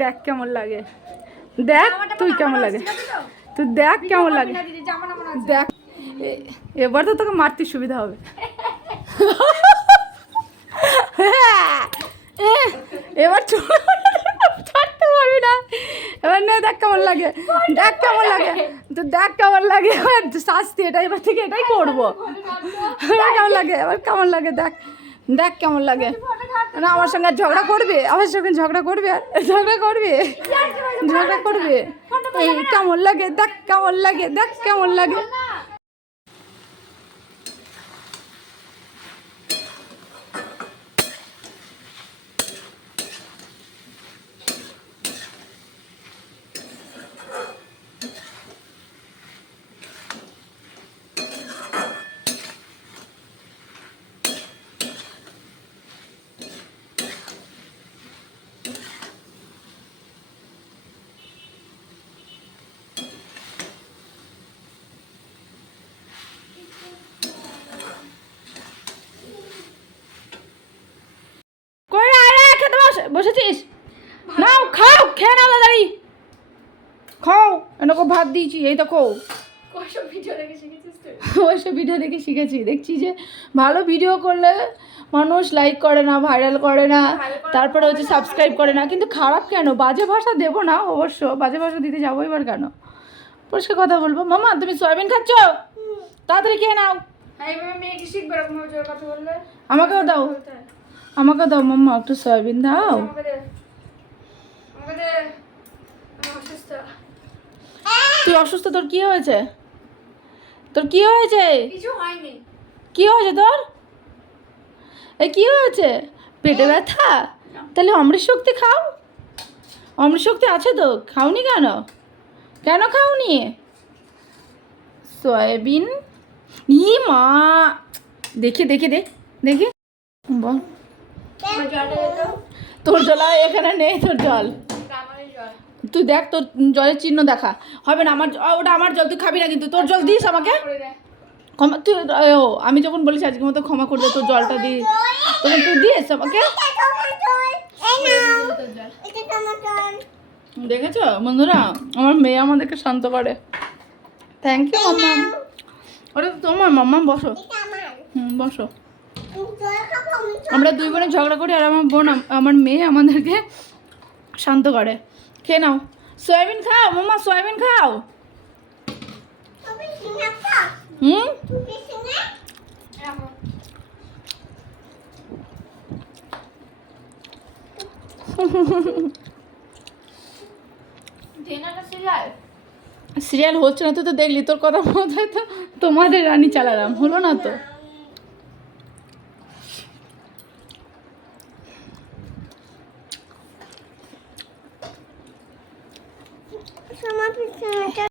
দেখ কেমন লাগে, দেখ তুই কেমন লাগে, তুই দেখ কেমন লাগে, দেখ এবার তো তোকে মারতে সুবিধা হবে। এবার ছাড়তে পারবি না, এবার নে দেখ কেমন লাগে, দেখ কেমন লাগে, তো দেখ কেমন লাগে, এবার শাস্তি এটা, এবার থেকে এটাই করবো। এবার কেমন লাগে, এবার কেমন লাগে দেখ, দেখ কেমন লাগে। না আমার সঙ্গে ঝগড়া করবে, আমার সঙ্গে ঝগড়া করবে, আর ঝগড়া করবে, ঝগড়া করবে, এই কেমন লাগে দেখ, কেমন লাগে দেখ, কেমন লাগে। বসেছিস, নাও খাও, খেয়ে নাও তাড়াতাড়ি খাও, এরকম ভাত দিয়েছি, এই দেখো ওইসব ভিডিও দেখে শিখেছি। দেখছি যে ভালো ভিডিও করলে মানুষ লাইক করে না, ভাইরাল করে না, তারপরে হচ্ছে সাবস্ক্রাইব করে না, কিন্তু খারাপ কেন, বাজে ভাষা দেবো না, অবশ্য বাজে ভাষা দিতে যাবো এবার কেন, পরিষ্কার কথা বলবো। মামা তুমি সয়াবিন খাচ্ছ, তাড়াতাড়ি খেয়ে নাও, আমাকেও দাও, আমাকে দাও মাম্মা একটু সয়াবিন দাও। তুই অসুস্থ, তোর কি হয়েছে, তোর কি হয়েছে, কি হয়েছে তোর, এই কি হয়েছে, পেটে ব্যথা, তাহলে অমৃত শক্তি খাও, অমৃত শক্তি আছে তো, খাওনি কেন, কেন খাওনি, সয়াবিন, ই মা, দেখি দেখি দেখ দেখি, বল তোর জল এখানে নেই, তোর জল তুই দেখ, তোর জলের চিহ্ন দেখা, হবে না আমার, ওটা আমার জল, তুই খাবি না কিন্তু, তোর জল দিস আমাকে, ক্ষমা তুই, ও আমি যখন বলিস আজকের মতো ক্ষমা করে দে, তোর জলটা দিস, তখন তুই দিস আমাকে, দেখেছ বন্ধুরা, আমার মেয়ে আমাদেরকে শান্ত করে, থ্যাংক ইউ মাম্মা, ওটা তোমার মাম্মা, বসো, বসো, আমরা দুই বোনে ঝগড়া করি, আর আমার বোন, আমার মেয়ে আমাদেরকে শান্ত করে। খেয়ে নাও, সয়াবিন খাও মাম্মা, সয়াবিন খাও, সিরিয়াল হচ্ছে না, তুই তো দেখলি, তোর কথা মতো তো তোমাদের রানী চালালাম, হলো না তো।